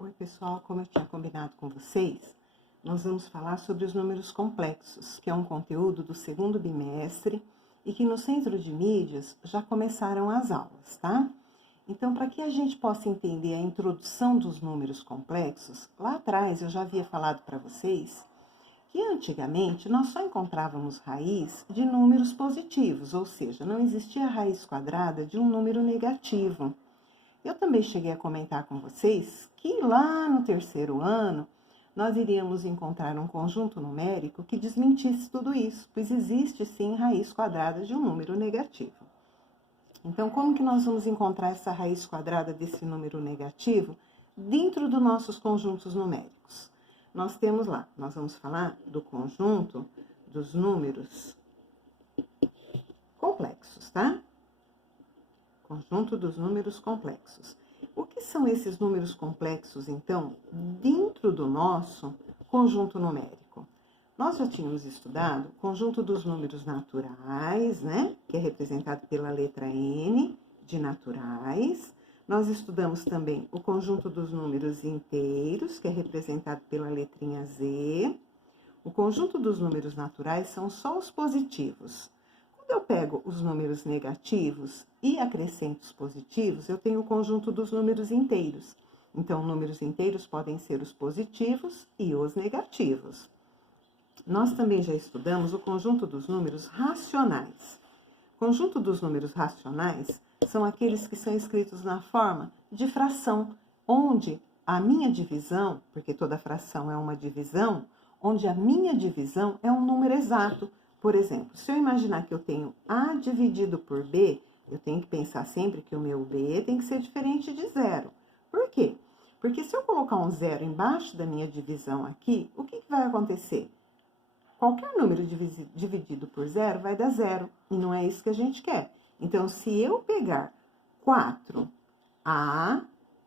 Oi, pessoal, como eu tinha combinado com vocês, nós vamos falar sobre os números complexos, que é um conteúdo do segundo bimestre e que no Centro de Mídias já começaram as aulas, tá? Então, para que a gente possa entender a introdução dos números complexos, lá atrás eu já havia falado para vocês que antigamente nós só encontrávamos raiz de números positivos, ou seja, não existia raiz quadrada de um número negativo. Eu também cheguei a comentar com vocês que lá no terceiro ano nós iríamos encontrar um conjunto numérico que desmentisse tudo isso, pois existe sim raiz quadrada de um número negativo. Então, como que nós vamos encontrar essa raiz quadrada desse número negativo dentro dos nossos conjuntos numéricos? Nós temos lá, nós vamos falar do conjunto dos números complexos, tá? Conjunto dos números complexos. O que são esses números complexos, então, dentro do nosso conjunto numérico? Nós já tínhamos estudado o conjunto dos números naturais, né? Que é representado pela letra N, de naturais. Nós estudamos também o conjunto dos números inteiros, que é representado pela letrinha Z. O conjunto dos números naturais são só os positivos. Quando eu pego os números negativos e acrescento os positivos, eu tenho o conjunto dos números inteiros. Então, números inteiros podem ser os positivos e os negativos. Nós também já estudamos o conjunto dos números racionais. O conjunto dos números racionais são aqueles que são escritos na forma de fração, onde a minha divisão, porque toda fração é uma divisão, onde a minha divisão é um número exato. Por exemplo, se eu imaginar que eu tenho A dividido por B, eu tenho que pensar sempre que o meu B tem que ser diferente de zero. Por quê? Porque se eu colocar um zero embaixo da minha divisão aqui, o que vai acontecer? Qualquer número dividido por zero vai dar zero, e não é isso que a gente quer. Então, se eu pegar 4, A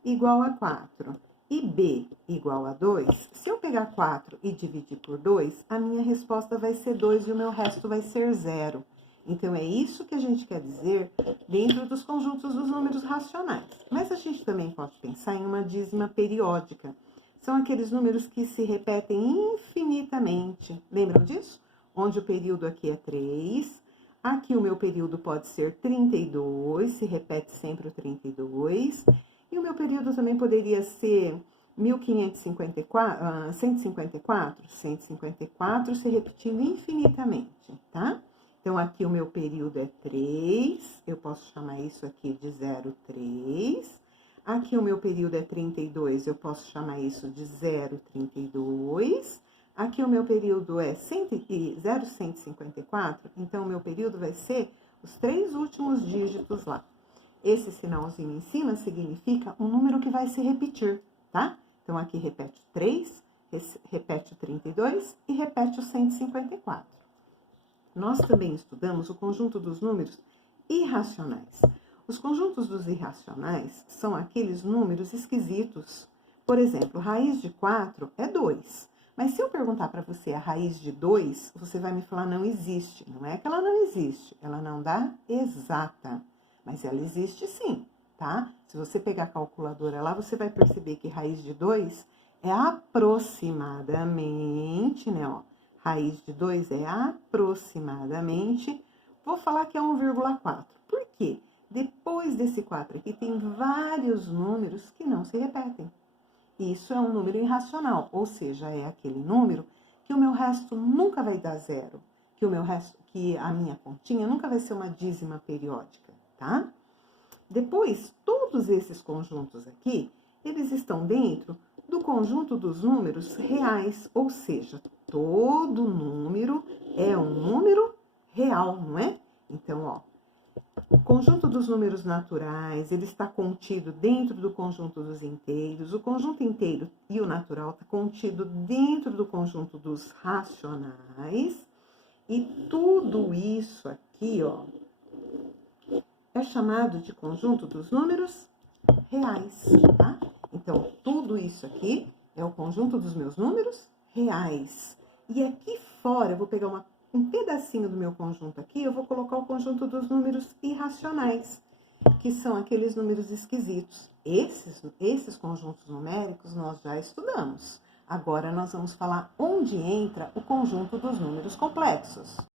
igual a 4, e B igual a 2, se eu pegar 4 e dividir por 2, a minha resposta vai ser 2 e o meu resto vai ser 0. Então, é isso que a gente quer dizer dentro dos conjuntos dos números racionais. Mas a gente também pode pensar em uma dízima periódica. São aqueles números que se repetem infinitamente. Lembram disso? Onde o período aqui é 3, aqui o meu período pode ser 32, se repete sempre o 32, e o meu período também poderia ser 1554, 154 se repetindo infinitamente, tá? Então, aqui o meu período é 3, eu posso chamar isso aqui de 0,3. Aqui o meu período é 32, eu posso chamar isso de 0,32. Aqui o meu período é 0,154, então o meu período vai ser os 3 últimos dígitos lá. Esse sinalzinho em cima significa um número que vai se repetir, tá? Então, aqui repete o 3, repete o 32 e repete o 154. Nós também estudamos o conjunto dos números irracionais. Os conjuntos dos irracionais são aqueles números esquisitos. Por exemplo, raiz de 4 é 2. Mas se eu perguntar para você a raiz de 2, você vai me falar não existe. Não é que ela não existe, ela não dá exata. Mas ela existe sim, tá? Se você pegar a calculadora lá, você vai perceber que raiz de 2 é aproximadamente, né, ó. Raiz de 2 é aproximadamente, vou falar que é 1,4. Por quê? Depois desse 4 aqui, tem vários números que não se repetem. Isso é um número irracional, ou seja, é aquele número que o meu resto nunca vai dar zero, que a minha continha nunca vai ser uma dízima periódica, tá? Depois, todos esses conjuntos aqui, eles estão dentro do conjunto dos números reais, ou seja, todo número é um número real, não é? Então, ó, o conjunto dos números naturais, ele está contido dentro do conjunto dos inteiros. O conjunto inteiro e o natural está contido dentro do conjunto dos racionais. E tudo isso aqui, ó, é chamado de conjunto dos números reais, tá? Então, tudo isso aqui é o conjunto dos meus números reais. E aqui fora, eu vou pegar um pedacinho do meu conjunto aqui, eu vou colocar o conjunto dos números irracionais. que são aqueles números esquisitos. Esses conjuntos numéricos nós já estudamos. Agora nós vamos falar onde entra o conjunto dos números complexos.